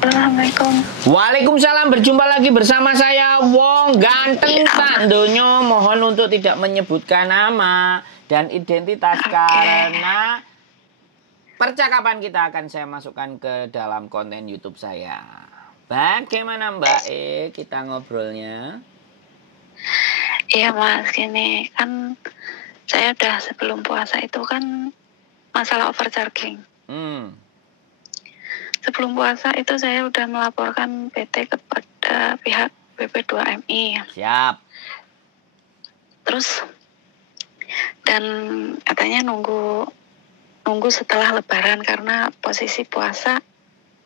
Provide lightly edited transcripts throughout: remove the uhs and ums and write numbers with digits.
Assalamualaikum. Waalaikumsalam, berjumpa lagi bersama saya Wong Ganteng Tandonyo. Mohon untuk tidak menyebutkan nama dan identitas karena percakapan kita akan saya masukkan ke dalam konten YouTube saya. Bagaimana Mbak kita ngobrolnya? Iya Mas, gini kan saya udah sebelum puasa itu kan masalah overcharging. Sebelum puasa itu saya udah melaporkan PT kepada pihak BP2MI. Siap. Terus dan katanya nunggu setelah Lebaran karena posisi puasa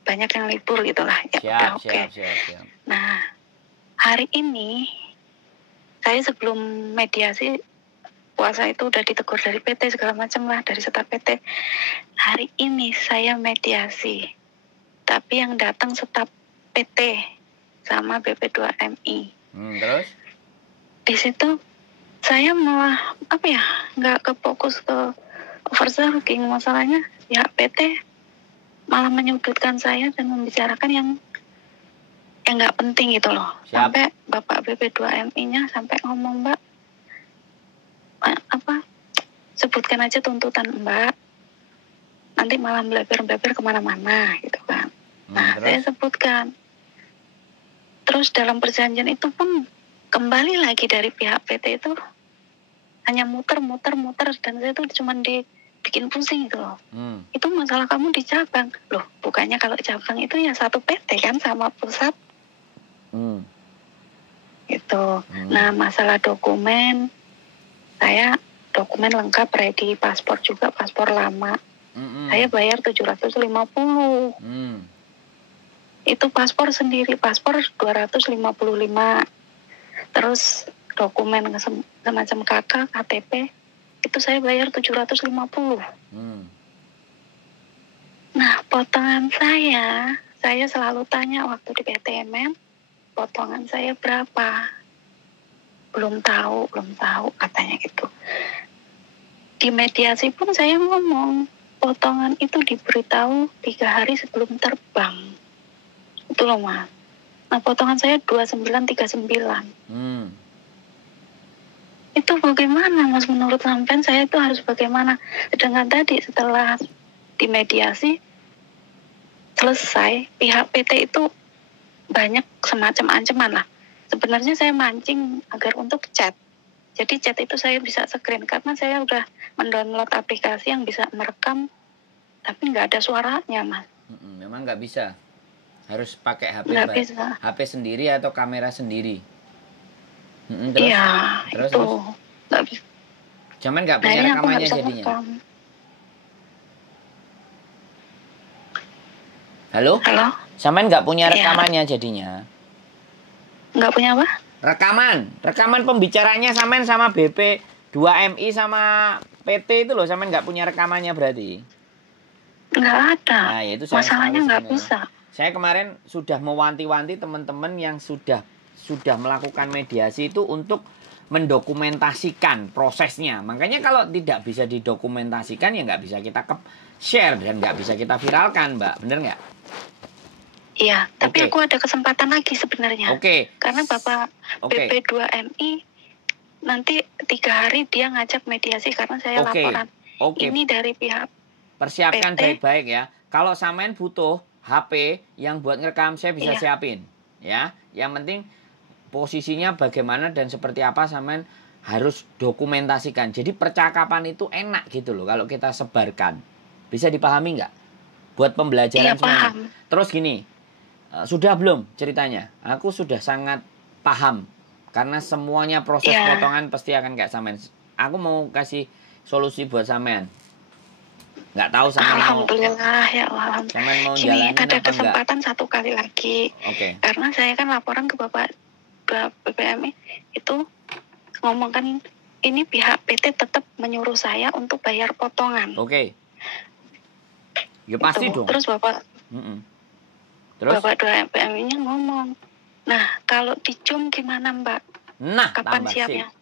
banyak yang libur gitulah. Ya, siap. Nah, hari ini saya sebelum mediasi puasa itu udah ditegur dari PT segala macam lah, dari staf PT. Hari ini saya mediasi, tapi yang datang staf PT sama BP2MI. Terus? Di situ saya malah nggak kefokus ke overcharging. Masalahnya ya PT malah menyudutkan saya dan membicarakan yang nggak penting gitu loh. Siap. Sampai Bapak BP2MI-nya sampai ngomong, Mbak, sebutkan aja tuntutan Mbak, nanti malah bleber kemana-mana gitu kan. Nah, saya sebutkan. Terus dalam perjanjian itu pun kembali lagi dari pihak PT itu hanya muter dan saya tuh cuma dibikin pusing gitu loh. Itu masalah kamu di cabang. Loh, bukannya kalau cabang itu ya satu PT kan sama pusat. Gitu. Nah, masalah dokumen, saya dokumen lengkap, ready, paspor juga, paspor lama. Saya bayar 750. Itu paspor sendiri, paspor 255. Terus dokumen semacam KK, KTP, itu saya bayar 750. Nah, potongan saya selalu tanya waktu di PTMN, potongan saya berapa? Belum tahu katanya gitu. Di mediasi pun saya ngomong, potongan itu diberitahu 3 hari sebelum terbang. Itu loh Mas. Nah, potongan saya 2939. Itu bagaimana Mas, menurut sampean saya itu harus bagaimana? Sedangkan tadi setelah dimediasi selesai, pihak PT itu banyak semacam ancaman lah. Sebenarnya saya mancing agar untuk chat. Jadi chat itu saya bisa screen karena saya udah mendownload aplikasi yang bisa merekam, tapi nggak ada suaranya Mas. Memang nggak bisa. Harus pakai HP sendiri atau kamera sendiri. Terus itu nggak bisa. Cuman nggak punya rekamannya jadinya. Halo? Samen nggak punya rekamannya jadinya. Nggak punya apa? Rekaman pembicaranya Samen sama BP2MI sama PT itu loh, Samen nggak punya rekamannya berarti? Nggak ada. Nah, itu masalahnya nggak bisa. Saya kemarin sudah mewanti-wanti teman-teman yang sudah melakukan mediasi itu untuk mendokumentasikan prosesnya. Makanya kalau tidak bisa didokumentasikan ya nggak bisa kita share dan nggak bisa kita viralkan, Mbak. Bener nggak? Iya, tapi aku ada kesempatan lagi sebenarnya. Karena Bapak BP2MI nanti 3 hari dia ngajak mediasi karena saya laporan. Ini dari pihak Persiapkan PT. baik-baik ya. Kalau Samen butuh HP yang buat ngerekam, saya bisa siapin. Ya, yang penting posisinya bagaimana dan seperti apa Samen harus dokumentasikan. Jadi percakapan itu enak gitu loh kalau kita sebarkan. Bisa dipahami nggak? Buat pembelajaran semuanya. Paham. Terus gini, sudah belum ceritanya? Aku sudah sangat paham karena semuanya proses potongan pasti akan kayak Samen. Aku mau kasih solusi buat Samen. Nggak tahu Samen Alhamdulillah ya Allah. Samen mau Ini jalanin ada apa kesempatan enggak? 1 kali lagi. Karena saya kan laporan ke Bapak BPMI itu ngomong kan ini pihak PT tetap menyuruh saya untuk bayar potongan. Ya pasti dong. Terus Bapak Bapak BPMI-nya ngomong, nah kalau di Zoom gimana Mbak? Nah, kapan siapnya?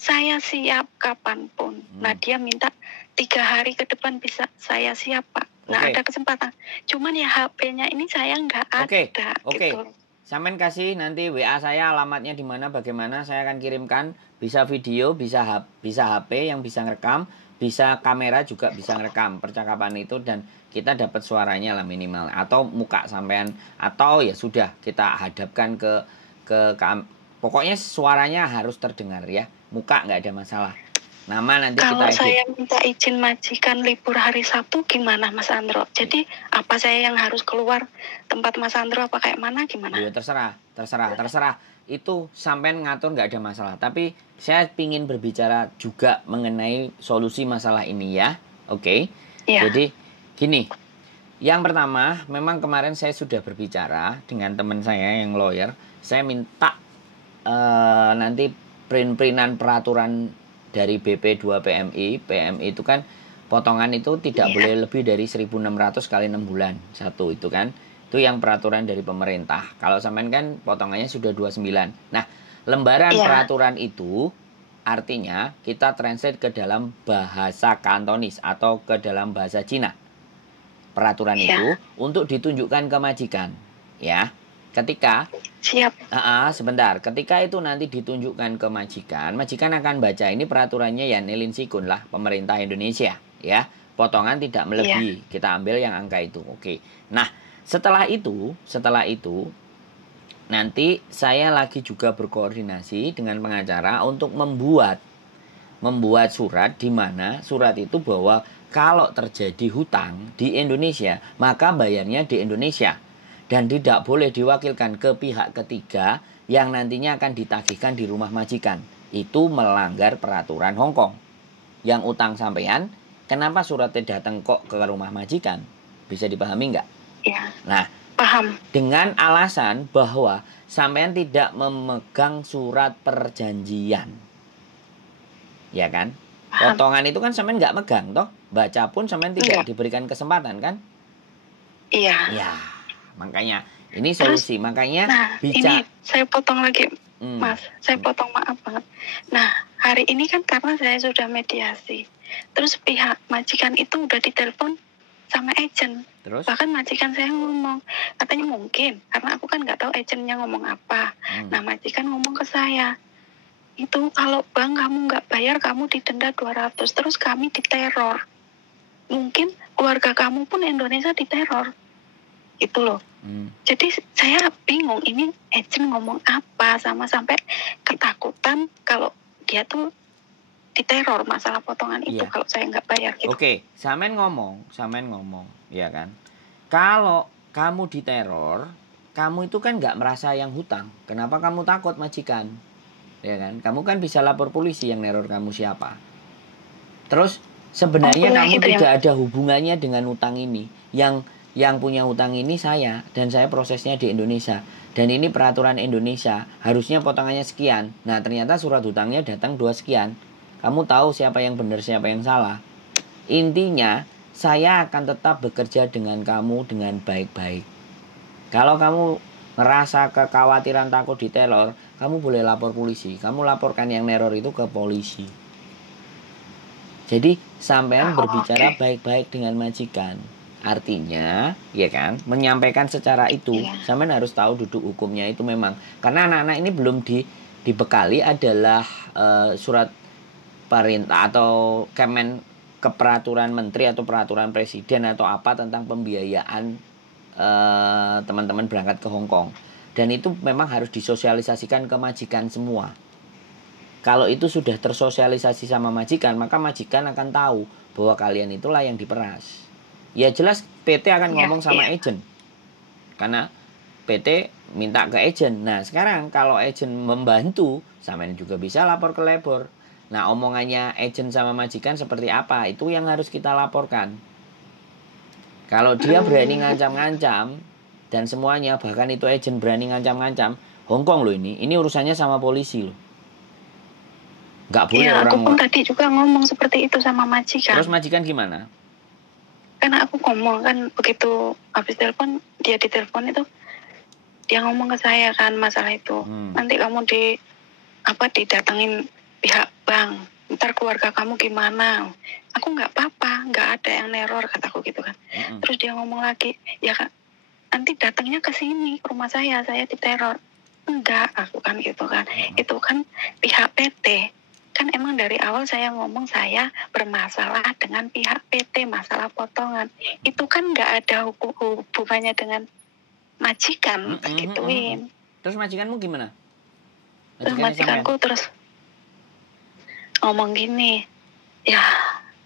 Saya siap kapanpun. Nah dia minta 3 hari ke depan bisa saya siap Pak. nggak ada kesempatan. Cuman ya HP-nya ini saya nggak ada. Oke. Gitu. Sampean kasih nanti WA saya alamatnya di mana bagaimana saya akan kirimkan, bisa video, bisa HP yang bisa ngerekam, bisa kamera juga bisa ngerekam percakapan itu dan kita dapat suaranya lah minimal atau muka sampean atau ya sudah kita hadapkan ke pokoknya suaranya harus terdengar ya. Muka nggak ada masalah. Nama nanti Kalau kita edit. saya minta izin majikan libur hari Sabtu gimana Mas Andro? Jadi apa saya yang harus keluar tempat Mas Andro apa kayak mana gimana? Ya terserah. Itu sampean ngatur nggak ada masalah. Tapi saya ingin berbicara juga mengenai solusi masalah ini ya. Oke. Ya. Jadi gini. Yang pertama, memang kemarin saya sudah berbicara dengan teman saya yang lawyer. Saya minta nanti print-printan peraturan dari BP2 PMI. PMI itu kan potongan itu tidak boleh lebih dari 1.600 kali 6 bulan. Satu itu kan. Itu yang peraturan dari pemerintah. Kalau sampean kan potongannya sudah 29. Nah, lembaran peraturan itu artinya kita translate ke dalam bahasa Kantonis atau ke dalam bahasa Cina. Peraturan itu untuk ditunjukkan ke majikan. Ya. Ketika sebentar, ketika itu nanti ditunjukkan ke majikan, majikan akan baca ini peraturannya ya nilin sikun lah pemerintah Indonesia, ya. Potongan tidak melebihi. Kita ambil yang angka itu. Oke. Nah, setelah itu nanti saya lagi juga berkoordinasi dengan pengacara untuk membuat surat di mana surat itu bahwa kalau terjadi hutang di Indonesia, maka bayarnya di Indonesia. Dan tidak boleh diwakilkan ke pihak ketiga yang nantinya akan ditagihkan di rumah majikan. Itu melanggar peraturan Hong Kong. Yang utang sampean, kenapa suratnya datang kok ke rumah majikan? Bisa dipahami nggak? Iya. Nah, paham. Dengan alasan bahwa sampean tidak memegang surat perjanjian. Ya kan? Paham. Potongan itu kan sampean nggak megang toh? Baca pun sampean tidak diberikan kesempatan kan? Iya. Ya. Makanya ini solusi. Makanya ini saya potong lagi Mas, saya potong, maaf banget. Nah, hari ini kan karena saya sudah mediasi, terus pihak majikan itu udah ditelepon sama agent. Terus? Bahkan majikan saya ngomong, katanya mungkin karena aku kan nggak tahu agentnya ngomong apa. Nah, majikan ngomong ke saya, itu kalau bang kamu nggak bayar kamu didenda 200, terus kami diteror. Mungkin keluarga kamu pun Indonesia diteror. Itu loh. Jadi saya bingung ini agent ngomong apa, sama sampai ketakutan kalau dia tuh diteror masalah potongan itu kalau saya nggak bayar gitu. Oke, sampean ngomong, ya kan? Kalau kamu diteror, kamu itu kan nggak merasa yang hutang. Kenapa kamu takut majikan? Ya kan? Kamu kan bisa lapor polisi yang neror kamu siapa. Terus sebenarnya kamu tidak ada hubungannya dengan hutang ini. Yang punya hutang ini saya, dan saya prosesnya di Indonesia. Dan ini peraturan Indonesia, harusnya potongannya sekian. Nah, ternyata surat hutangnya datang 2 sekian. Kamu tahu siapa yang benar, siapa yang salah. Intinya, saya akan tetap bekerja dengan kamu dengan baik-baik. Kalau kamu ngerasa kekhawatiran takut diteror, kamu boleh lapor polisi. Kamu laporkan yang neror itu ke polisi. Jadi, sampean berbicara baik-baik dengan majikan. Artinya, ya kan, menyampaikan secara itu, sampean harus tahu duduk hukumnya itu memang. Karena anak-anak ini belum dibekali adalah surat perintah atau keperaturan menteri atau peraturan presiden atau apa tentang pembiayaan teman-teman berangkat ke Hong Kong. Dan itu memang harus disosialisasikan ke majikan semua. Kalau itu sudah tersosialisasi sama majikan, maka majikan akan tahu bahwa kalian itulah yang diperas. Ya jelas PT akan ngomong sama agent. Karena PT minta ke agent. Nah sekarang kalau agent membantu, sampean juga bisa lapor ke labor. Nah omongannya agent sama majikan seperti apa, itu yang harus kita laporkan. Kalau dia berani ngancam-ngancam dan semuanya, bahkan itu agent berani ngancam-ngancam, Hong Kong loh ini urusannya sama polisi loh. Gak boleh orang. Aku pun tadi juga ngomong seperti itu sama majikan. Terus majikan gimana? Karena aku ngomong kan begitu habis telepon, dia ditelepon itu dia ngomong ke saya kan masalah itu. Nanti kamu didatengin pihak bank. ntar keluarga kamu gimana? Aku nggak apa-apa, nggak ada yang neror, kataku gitu kan. Terus dia ngomong lagi, ya Kak, nanti datangnya ke sini, ke rumah saya diteror. Enggak, aku kan gitu kan. Itu kan pihak PT. Kan emang dari awal saya ngomong saya bermasalah dengan pihak PT, masalah potongan. Itu kan nggak ada hubungannya dengan majikan, gituin. Terus majikanmu gimana? Terus majikanku terus ngomong gini, ya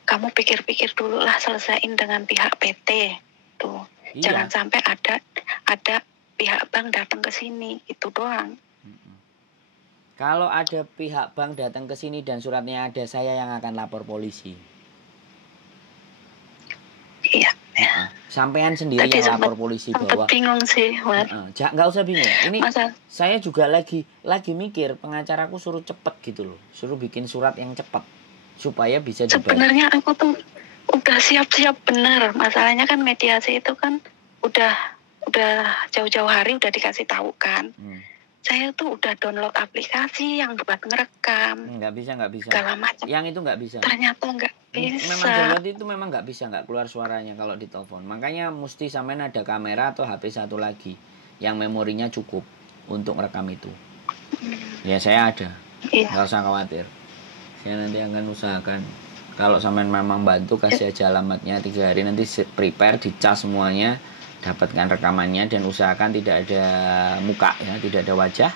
kamu pikir-pikir dulu lah, selesaiin dengan pihak PT tuh. Iya. Jangan sampai ada pihak bank datang ke sini, itu doang. Kalau ada pihak bank datang ke sini dan suratnya ada, saya yang akan lapor polisi. Iya. Sampean sendiri tadi yang lapor polisi bahwa bingung sih, Mas. Nggak usah bingung. Ini saya juga lagi mikir, pengacaraku suruh cepet gitu loh, suruh bikin surat yang cepet supaya bisa dibayar. Sebenarnya aku tuh udah siap-siap benar. Masalahnya kan mediasi itu kan udah jauh-jauh hari udah dikasih tahu kan. Saya tuh udah download aplikasi yang buat ngerekam. Nggak bisa. Segala macam. Yang itu nggak bisa. Ternyata nggak bisa. Memang download itu memang nggak bisa, nggak keluar suaranya kalau ditelepon. Makanya mesti sampean ada kamera atau HP satu lagi yang memorinya cukup untuk merekam itu. Ya saya ada. Iya. Nggak usah khawatir. Saya nanti akan usahakan. Kalau sampean memang bantu, kasih aja alamatnya, 3 hari nanti prepare, dicas semuanya, dapatkan rekamannya, dan usahakan tidak ada muka ya, tidak ada wajah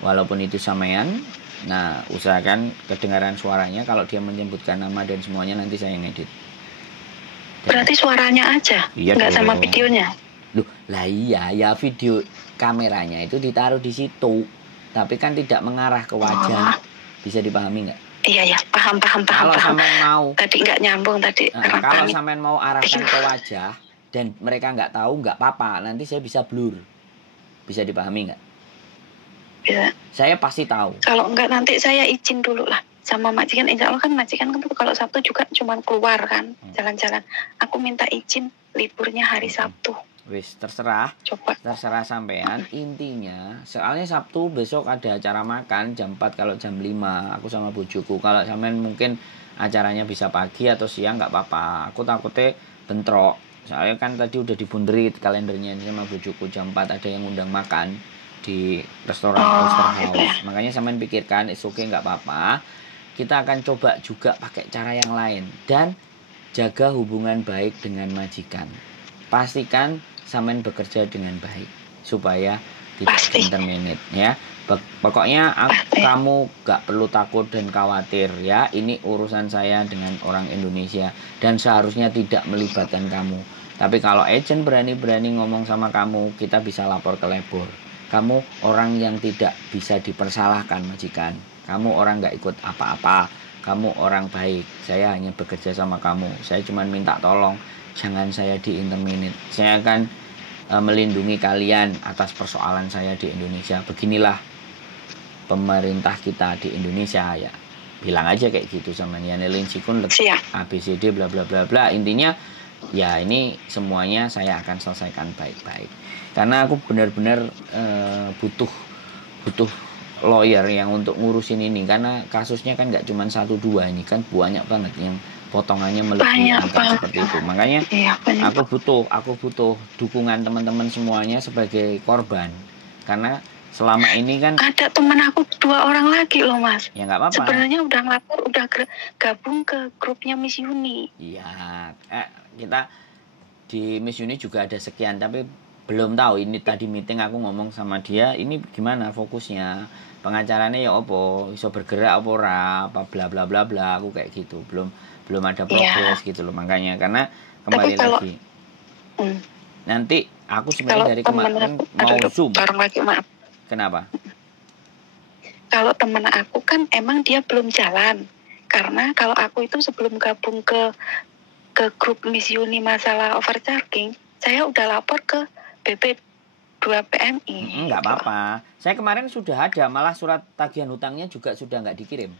walaupun itu sampean. Nah, usahakan kedengaran suaranya. Kalau dia menyebutkan nama dan semuanya, nanti saya ngedit. Berarti suaranya aja, iya, nggak sama videonya? Loh, lah iya, ya video kameranya itu ditaruh di situ, tapi kan tidak mengarah ke wajah. Bisa dipahami nggak? Iya, paham. Kalau sampean mau, tadi nggak nyambung tadi. Kalau sampean mau arahkan ke wajah dan mereka nggak tahu, nggak apa-apa. Nanti saya bisa blur. Bisa dipahami nggak? Bisa. Saya pasti tahu. Kalau enggak nanti saya izin dulu lah sama majikan. Insya Allah kan majikan kan kalau Sabtu juga cuma keluar kan, jalan-jalan. Aku minta izin liburnya hari Sabtu. Wis, terserah. Coba. Terserah sampean. Intinya, soalnya Sabtu besok ada acara makan jam 4 kalau jam 5. Aku sama bojoku. Kalau sampean mungkin acaranya bisa pagi atau siang nggak apa-apa. Aku takutnya bentrok. Soalnya kan tadi udah dibunderi kalendernya sama bojoku, jam 4 ada yang undang makan di restoran Oyster House. Makanya sampean pikirkan, it's okay, nggak apa-apa. Kita akan coba juga pakai cara yang lain. Dan jaga hubungan baik dengan majikan. Pastikan sampean bekerja dengan baik supaya tidak terminate ya. Pokoknya kamu gak perlu takut dan khawatir ya. Ini urusan saya dengan orang Indonesia dan seharusnya tidak melibatkan kamu. Tapi kalau agent berani-berani ngomong sama kamu, kita bisa lapor ke labor. Kamu orang yang tidak bisa dipersalahkan majikan. Kamu orang gak ikut apa-apa. Kamu orang baik. Saya hanya bekerja sama kamu. Saya cuma minta tolong, jangan saya di-interminate. Saya akan melindungi kalian atas persoalan saya di Indonesia. Beginilah pemerintah kita di Indonesia ya. Bilang aja kayak gitu sama Niane Linsikun ABCD bla bla bla bla. Intinya ya ini semuanya saya akan selesaikan baik-baik. Karena aku benar-benar butuh lawyer yang untuk ngurusin ini, karena kasusnya kan nggak cuma 1-2, ini kan banyak banget yang potongannya melebihi angka seperti itu. Makanya aku butuh dukungan teman-teman semuanya sebagai korban. Karena selama ini kan ada teman aku 2 orang lagi loh Mas. Ya nggak apa-apa. Sebenarnya udah ngelapor, udah gabung ke grupnya Miss Uni. Iya, kita di Miss Uni juga ada sekian, tapi belum tahu. Ini tadi meeting aku ngomong sama dia, ini gimana fokusnya, pengacaranya ya opo, iso bergerak apa ora, apa bla bla bla bla, aku kayak gitu. Belum ada progres gitu loh. Makanya karena kembali lagi nanti aku sebenarnya dari kemarin mau zoom. Kenapa? Kalau temen aku kan emang dia belum jalan, karena kalau aku itu sebelum gabung ke grup Miss Uni masalah overcharging, saya udah lapor ke BP 2 PMI. Nggak apa-apa. Saya kemarin sudah ada, malah surat tagihan hutangnya juga sudah nggak dikirim.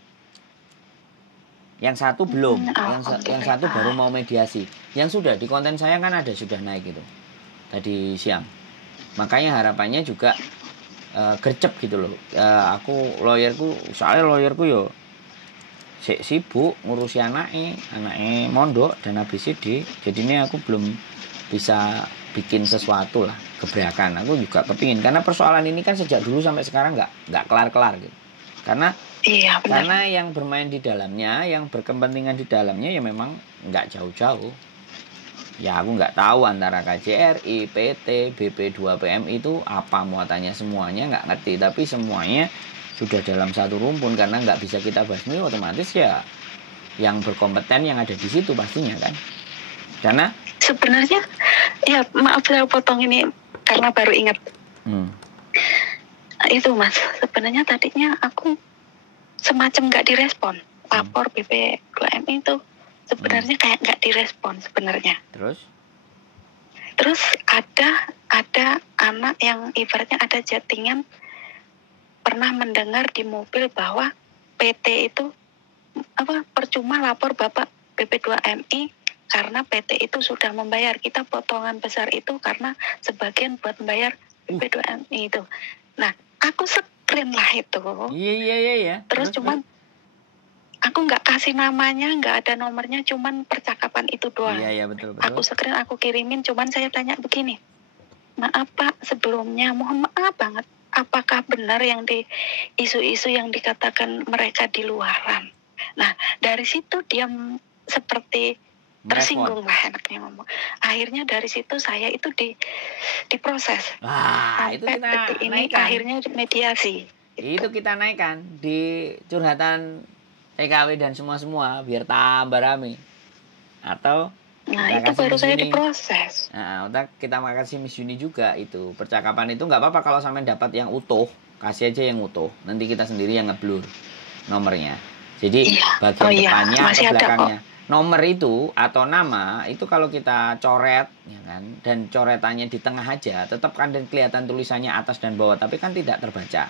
Yang satu belum, yang satu baru mau mediasi. Yang sudah di konten saya kan ada, sudah naik itu tadi siang. Makanya harapannya juga gercep gitu loh. Aku lawyerku, soalnya lawyerku yo sibuk ngurusi anaknya mondok dan ABCD. Jadi ini aku belum bisa bikin sesuatu lah gebrakan. Aku juga kepingin, karena persoalan ini kan sejak dulu sampai sekarang nggak kelar gitu. Karena Iya, benar. karena yang bermain di dalamnya, yang berkepentingan di dalamnya ya memang nggak jauh-jauh. Ya aku nggak tahu antara KJRI, PT, BP2PM itu apa muatannya, semuanya nggak ngerti. Tapi semuanya sudah dalam satu rumpun, karena nggak bisa kita basmi, otomatis ya yang berkompeten yang ada di situ pastinya kan. Karena Sebenarnya, ya maaf saya potong ini karena baru ingat. Itu Mas, sebenarnya tadinya aku semacam nggak direspon. Lapor BP2M itu sebenarnya kayak nggak direspon sebenarnya. Terus ada anak yang ibaratnya ada chattingan, pernah mendengar di mobil bahwa PT itu percuma lapor Bapak BP2MI karena PT itu sudah membayar, kita potongan besar itu karena sebagian buat membayar BP2MI itu. Nah, aku screen lah itu. Iya. Terus cuman aku nggak kasih namanya, nggak ada nomornya, cuman percakapan itu doang. Iya, betul. Aku screen, aku kirimin, cuman saya tanya begini, maaf Pak, sebelumnya mohon maaf banget, apakah benar yang di isu-isu yang dikatakan mereka di luaran? Nah, dari situ dia seperti tersinggung lah, enaknya ngomong. Akhirnya dari situ saya itu diproses. Itu kita detik ini naikkan. Akhirnya mediasi. Itu kita naikkan di curhatan TKW dan semua biar tambah rame. Atau itu baru saya diproses. Kita kasih Miss Yuni juga itu. Percakapan itu nggak apa-apa kalau sampai dapat yang utuh, kasih aja yang utuh. Nanti kita sendiri yang ngeblur nomornya. Jadi bagian depannya atau belakangnya. Nomor itu atau nama itu kalau kita coret, ya kan, dan coretannya di tengah aja, tetap kan kelihatan tulisannya atas dan bawah, tapi kan tidak terbaca.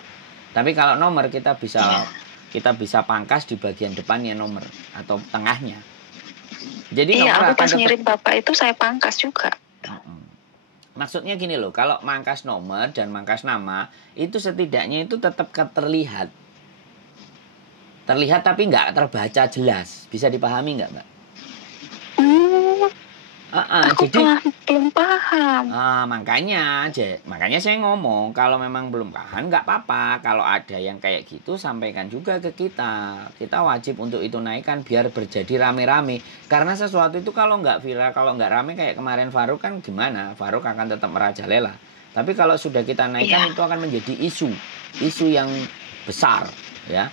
Tapi kalau nomor kita bisa pangkas di bagian depannya nomor atau tengahnya. Jadi nomor aku pas ngirim Bapak itu saya pangkas juga. Maksudnya gini loh, kalau mangkas nomor dan mangkas nama itu setidaknya itu tetap terlihat. Terlihat tapi nggak terbaca jelas. Bisa dipahami nggak, Mbak? Aku jadi belum paham. Makanya saya ngomong, kalau memang belum paham nggak apa-apa. Kalau ada yang kayak gitu sampaikan juga ke kita. Kita wajib untuk itu naikkan biar berjadi rame-rame. Karena sesuatu itu kalau nggak viral, kalau nggak rame kayak kemarin Faruk kan gimana? Faruk akan tetap merajalela. Tapi kalau sudah kita naikkan itu akan menjadi isu yang besar, ya.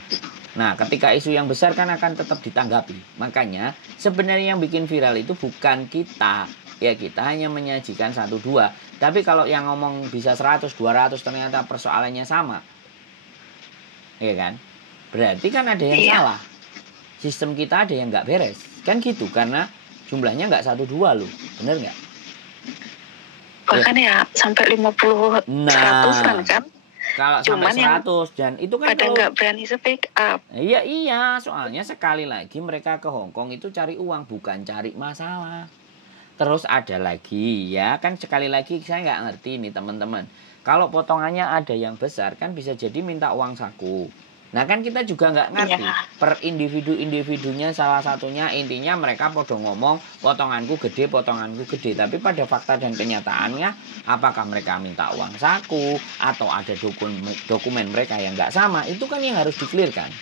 Nah, ketika isu yang besar kan akan tetap ditanggapi. Makanya sebenarnya yang bikin viral itu bukan kita. Ya, kita hanya menyajikan 1-2. Tapi kalau yang ngomong bisa 100, 200 ternyata persoalannya sama. Iya kan? Berarti kan ada yang salah. Sistem kita ada yang nggak beres. Kan gitu, karena jumlahnya nggak 1-2 loh. Bener nggak? Bahkan ya sampai 50, 100 kan? Kalau sampai 100 dan itu kan pada nggak berani speak up. Iya, soalnya sekali lagi mereka ke Hong Kong itu cari uang, bukan cari masalah. Terus ada lagi, ya kan, sekali lagi saya nggak ngerti nih teman-teman. Kalau potongannya ada yang besar kan bisa jadi minta uang saku. Nah kan kita juga nggak ngerti per individu-individunya, salah satunya intinya mereka podo ngomong potonganku gede. Tapi pada fakta dan kenyataannya apakah mereka minta uang saku atau ada dokumen mereka yang nggak sama, itu kan yang harus dikelirkan.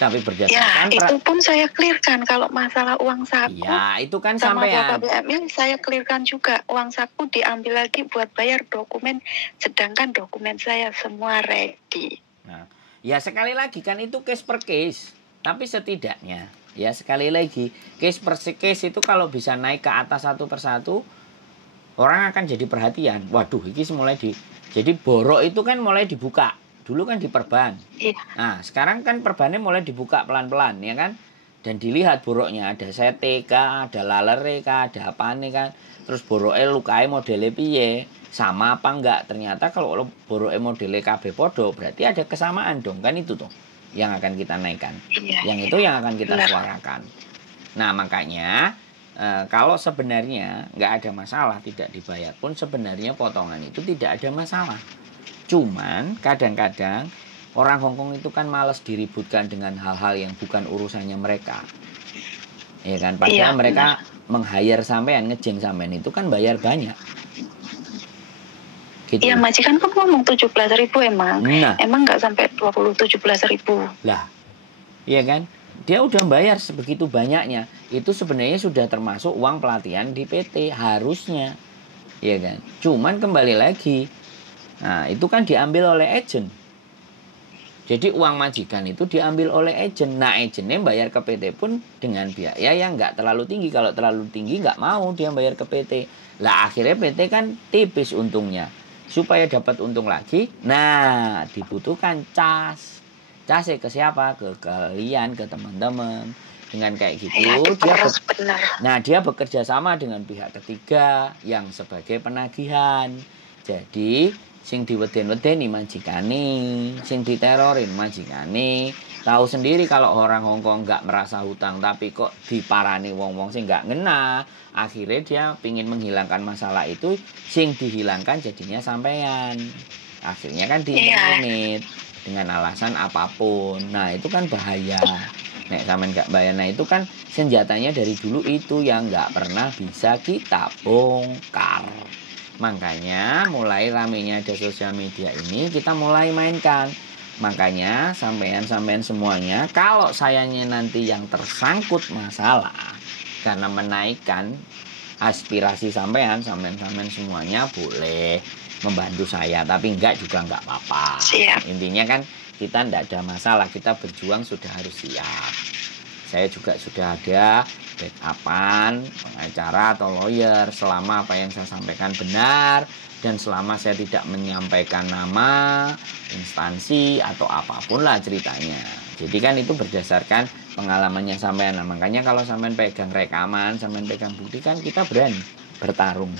Tapi berdasarkan itu pun saya clearkan kalau masalah uang saku. Ya itu kan sama sampean. Bapak BMI saya clearkan juga, uang saku diambil lagi buat bayar dokumen, sedangkan dokumen saya semua ready. Nah, ya sekali lagi kan itu case per case. Tapi setidaknya ya sekali lagi case per case itu kalau bisa naik ke atas satu persatu, orang akan jadi perhatian. Waduh, ini mulai jadi borok itu kan mulai dibuka. Dulu kan diperban. Nah, sekarang kan perbannya mulai dibuka pelan-pelan, ya kan? Dan dilihat boroknya, ada sete kah, ada lalere kah, ada apa nih kan? Terus boroknya lukai modelnya piye? Sama apa enggak? Ternyata kalau boroknya modelnya KB podo, berarti ada kesamaan dong, kan itu tuh yang akan kita naikkan. Yang itu yang akan kita suarakan. Nah, makanya kalau sebenarnya nggak ada masalah, tidak dibayar pun sebenarnya potongan itu tidak ada masalah. Cuman kadang-kadang Orang Hongkong itu kan males diributkan dengan hal-hal yang bukan urusannya mereka. Ya kan, padahal mereka meng-hire sampean, ngejeng sampean itu kan bayar banyak. Gitu. Iya, majikan kan ngomong 17.000 emang. Nah. Emang nggak sampai 17.000. Lah, iya kan? Dia udah bayar sebegitu banyaknya. Itu sebenarnya sudah termasuk uang pelatihan di PT harusnya. Iya kan? Cuman kembali lagi. Nah, itu kan diambil oleh agent. Jadi uang majikan itu diambil oleh agent. Nah, agentnya bayar ke PT pun dengan biaya yang nggak terlalu tinggi. Kalau terlalu tinggi nggak mau dia bayar ke PT. Lah akhirnya PT kan tipis untungnya. Supaya dapat untung lagi, nah dibutuhkan cas. Casnya ke siapa? Ke kalian, ke teman-teman. Dengan kayak gitu, dia bekerja sama dengan pihak ketiga yang sebagai penagihan. Jadi, sing diweden-wedeni majikane, sing diterorin majikane. Tahu sendiri kalau orang Hongkong nggak merasa hutang tapi kok diparani wong-wong sing nggak ngena, akhirnya dia pingin menghilangkan masalah itu, sing dihilangkan jadinya sampean. Akhirnya kan diinit dengan alasan apapun. Nah itu kan bahaya. Nek sampean nggak bayar, nah itu kan senjatanya dari dulu itu yang nggak pernah bisa kita bongkar. Makanya mulai ramenya ada sosial media ini kita mulai mainkan. Makanya sampean-sampean semuanya, kalau sayanya nanti yang tersangkut masalah karena menaikkan aspirasi sampean semuanya boleh membantu saya, tapi enggak juga enggak apa-apa. Intinya kan kita enggak ada masalah, kita berjuang sudah harus siap. Saya juga sudah ada backupan pengacara atau lawyer selama apa yang saya sampaikan benar. Dan selama saya tidak menyampaikan nama, instansi, atau apapun lah ceritanya. Jadi kan itu berdasarkan pengalamannya sampean. Nah, makanya kalau sampean pegang rekaman, sampean pegang bukti kan kita berani bertarung.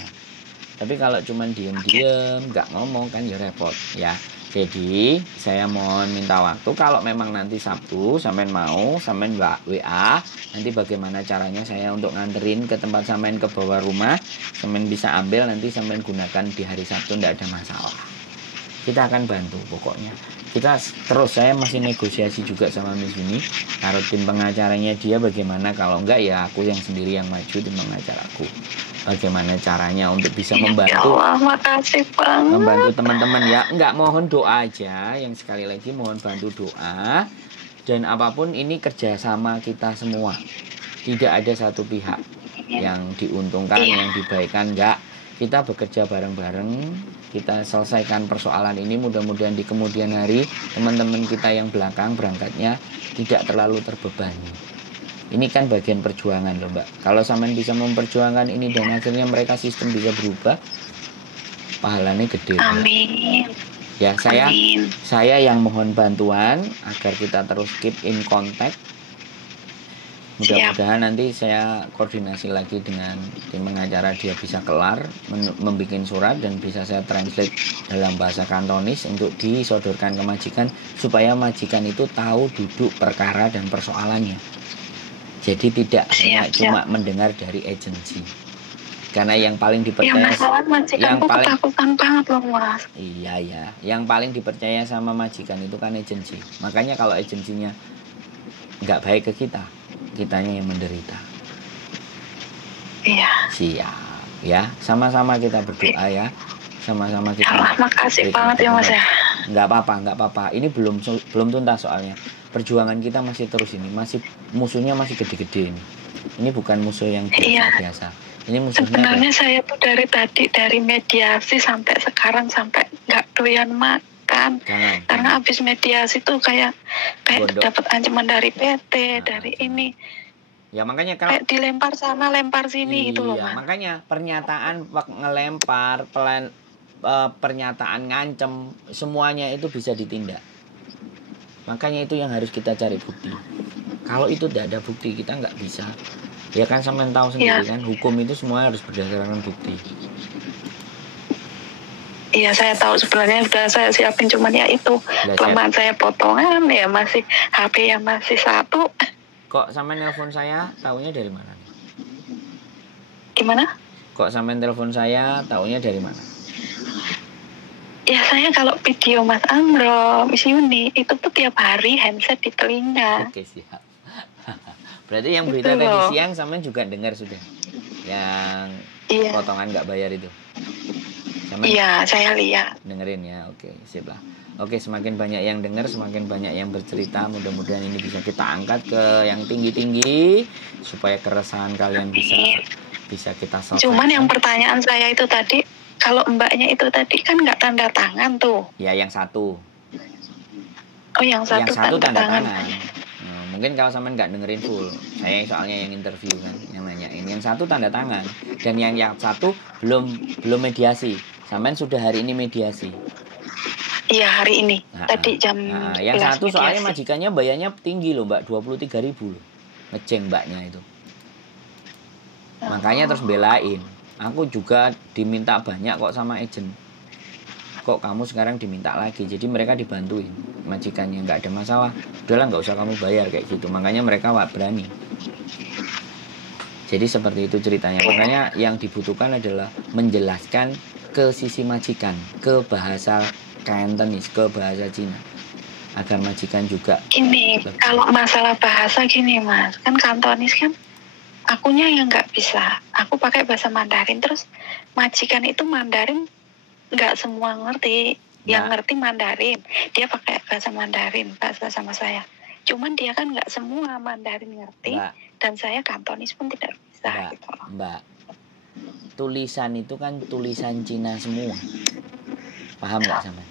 Tapi kalau cuma diem-diem, nggak ngomong kan ya repot ya. Jadi saya mohon minta waktu kalau memang nanti Sabtu sampean mau, sampean WA, nanti bagaimana caranya saya untuk nganterin ke tempat sampean ke bawah rumah, sampean bisa ambil nanti sampean gunakan di hari Sabtu, tidak ada masalah. Kita akan bantu pokoknya. Saya masih negosiasi juga sama Miss Yuni, taruh tim pengacaranya dia bagaimana, kalau enggak ya aku yang sendiri yang maju tim pengacaraku. Bagaimana caranya untuk bisa membantu, makasih banget. Membantu teman-teman ya. Enggak, mohon doa aja. Yang sekali lagi mohon bantu doa. Dan apapun ini kerjasama kita semua. Tidak ada satu pihak yang diuntungkan, yang dibaikan. Enggak. Kita bekerja bareng-bareng. Kita selesaikan persoalan ini. Mudah-mudahan di kemudian hari teman-teman kita yang belakang berangkatnya tidak terlalu terbebani. Ini kan bagian perjuangan loh Mbak. Kalau sampean bisa memperjuangkan ini dan akhirnya mereka sistem bisa berubah, pahalanya gede. Amin. Ya, saya yang mohon bantuan agar kita terus keep in contact. Mudah-mudahan nanti saya koordinasi lagi dengan tim pengacara, dia bisa kelar membuat surat dan bisa saya translate dalam bahasa Kantonis untuk disodorkan ke majikan supaya majikan itu tahu duduk perkara dan persoalannya. Jadi tidak hanya cuma mendengar dari agensi. Karena yang paling dipercaya, yang paling ketakutan banget loh Mas. Iya ya, yang paling dipercaya sama majikan itu kan agensi. Makanya kalau agensinya nggak baik ke kita, kitanya yang menderita. Iya. Siap ya, sama-sama kita berdoa ya, sama-sama kita. Makasih banget ya Mas ya. Nggak apa-apa. Ini belum tuntas soalnya. Perjuangan kita masih terus ini, musuhnya masih gede-gede ini. Ini bukan musuh yang biasa. Ini musuhnya. Sebenarnya saya tuh dari mediasi sampai sekarang sampai nggak doyan makan. Karena habis mediasi tuh kayak dapat ancaman dari PT, dari ini. Ya makanya kalau kayak dilempar sana, lempar sini gitu loh Mas. Makanya pernyataan ngelempar, pernyataan ngancem, semuanya itu bisa ditindak. Makanya itu yang harus kita cari bukti. Kalau itu tidak ada bukti kita nggak bisa. Ya kan sampean tahu sendiri kan, hukum itu semua harus berdasarkan bukti. Iya saya tahu, sebenarnya sudah saya siapin, cuman ya itu kelemahan saya potongan ya, masih HP yang masih satu. Kok sampean nelpon saya taunya dari mana? Gimana? Kok sampean telepon saya taunya dari mana? Ya saya kalau video Mas Andro, Miss Yuni, itu tuh tiap hari handset di telinga. Oke, siap. Berarti yang berita Betul tadi loh. siang sampean juga dengar sudah? Yang Iya. potongan nggak bayar itu? Sampean Iya, saya lihat. dengerin ya, oke, sip lah. Oke, semakin banyak yang dengar, semakin banyak yang bercerita. Mudah-mudahan ini bisa kita angkat ke yang tinggi-tinggi supaya keresahan kalian bisa kita selesaikan. Cuman yang pertanyaan saya itu tadi, kalau mbaknya itu tadi kan nggak tanda tangan tuh. Ya, yang satu. Oh, yang satu tanda tangan. Nah, mungkin kalau sampean nggak dengerin full, saya soalnya yang interview kan, yang nanyain. Yang satu tanda tangan, dan yang satu belum mediasi. Sampean sudah hari ini mediasi. Iya, hari ini. Tadi jam yang 11 satu soalnya mediasi. majikannya bayarnya tinggi loh, Mbak, 23.000 loh. Ngeceng mbaknya itu. Makanya terus belain. Aku juga diminta banyak kok sama agent. Kok kamu sekarang diminta lagi? Jadi mereka dibantuin majikannya, nggak ada masalah. Udahlah, nggak usah kamu bayar kayak gitu. Makanya mereka berani. Jadi seperti itu ceritanya. Makanya yang dibutuhkan adalah menjelaskan ke sisi majikan, ke bahasa Cantonese, ke bahasa Cina, agar majikan juga. Gini, kalau masalah bahasa gini Mas, kan Kantonis kan akunya yang nggak bisa. Aku pakai bahasa Mandarin, terus majikan itu Mandarin nggak semua ngerti. Yang ngerti Mandarin, dia pakai bahasa Mandarin, bahasa sama saya. Cuman dia kan nggak semua Mandarin ngerti, dan saya Kantonis pun tidak bisa. Mbak, tulisan itu kan tulisan Cina semua. Paham nggak sampai?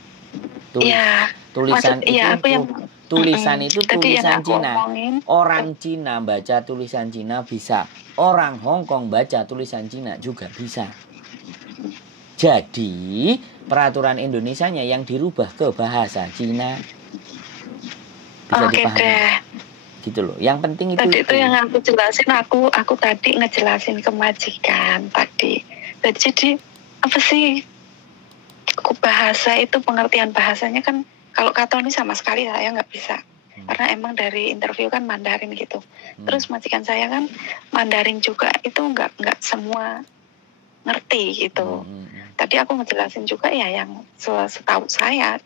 Tulisan itu tulisan Cina. Orang Cina baca tulisan Cina bisa. Orang Hong Kong baca tulisan Cina juga bisa. Jadi peraturan Indonesianya yang dirubah ke bahasa Cina bisa dipahami. Gitu loh. Yang penting itu. Tadi itu yang aku jelasin, aku tadi ngejelasin ke majikan tadi. Jadi apa sih? Bahasa itu pengertian bahasanya kan kalau Kantonis sama sekali saya nggak bisa. Karena emang dari interview kan Mandarin gitu. Terus majikan saya kan Mandarin juga, itu nggak semua ngerti gitu. Tadi aku ngejelasin juga ya yang setahu saya.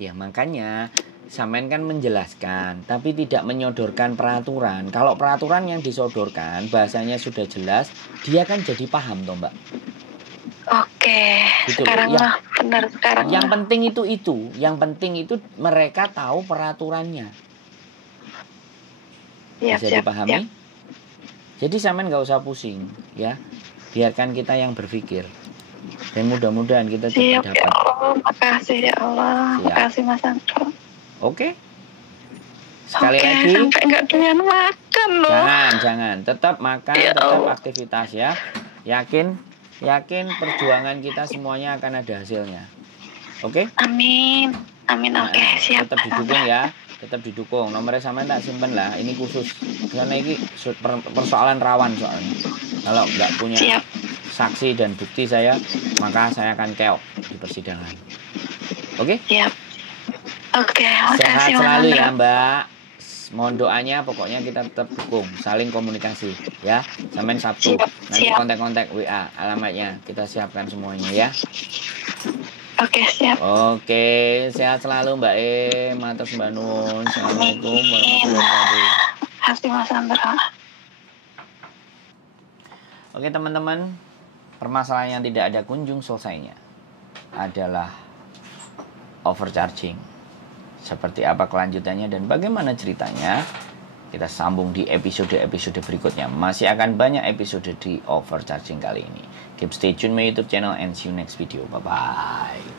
Ya makanya sampean kan menjelaskan, tapi tidak menyodorkan peraturan. Kalau peraturan yang disodorkan bahasanya sudah jelas, dia kan jadi paham toh Mbak. Oke, gitu sekarang lah benar sekarang. Yang penting itu mereka tahu peraturannya. Bisa dipahami? Jadi sampean nggak usah pusing, ya. Biarkan kita yang berpikir. Dan mudah-mudahan kita cepat dapat. Ya Allah, makasih ya Allah, makasih Mas Andro. Oke. Sekali lagi. Sampai nggak doyan makan loh. Jangan, tetap makan, tetap aktivitas ya. Yakin perjuangan kita semuanya akan ada hasilnya. Oke? Amin. Oke, siap. Tetap didukung ya. Tetap didukung. Nomornya sampean tak simpen lah. Ini khusus. Karena ini persoalan rawan soalnya. Kalau nggak punya saksi dan bukti maka saya akan keok di persidangan. Oke? Siap. Oke, sehat selalu ya Mbak. Mohon doanya, pokoknya kita tetap dukung, saling komunikasi ya. Sampai Sabtu nanti kontak-kontak WA alamatnya, kita siapkan semuanya ya. Oke, siap. Oke, sehat selalu Mbak matur Mbak Nun. Assalamualaikum warahmatullahi wabarakatuh. Terima kasih Mas Andro. Oke teman-teman, permasalahan yang tidak ada kunjung selesainya adalah overcharging. Seperti apa kelanjutannya dan bagaimana ceritanya, kita sambung di episode-episode berikutnya. Masih akan banyak episode di overcharging kali ini. Keep stay tune my YouTube channel and see you next video. Bye-bye.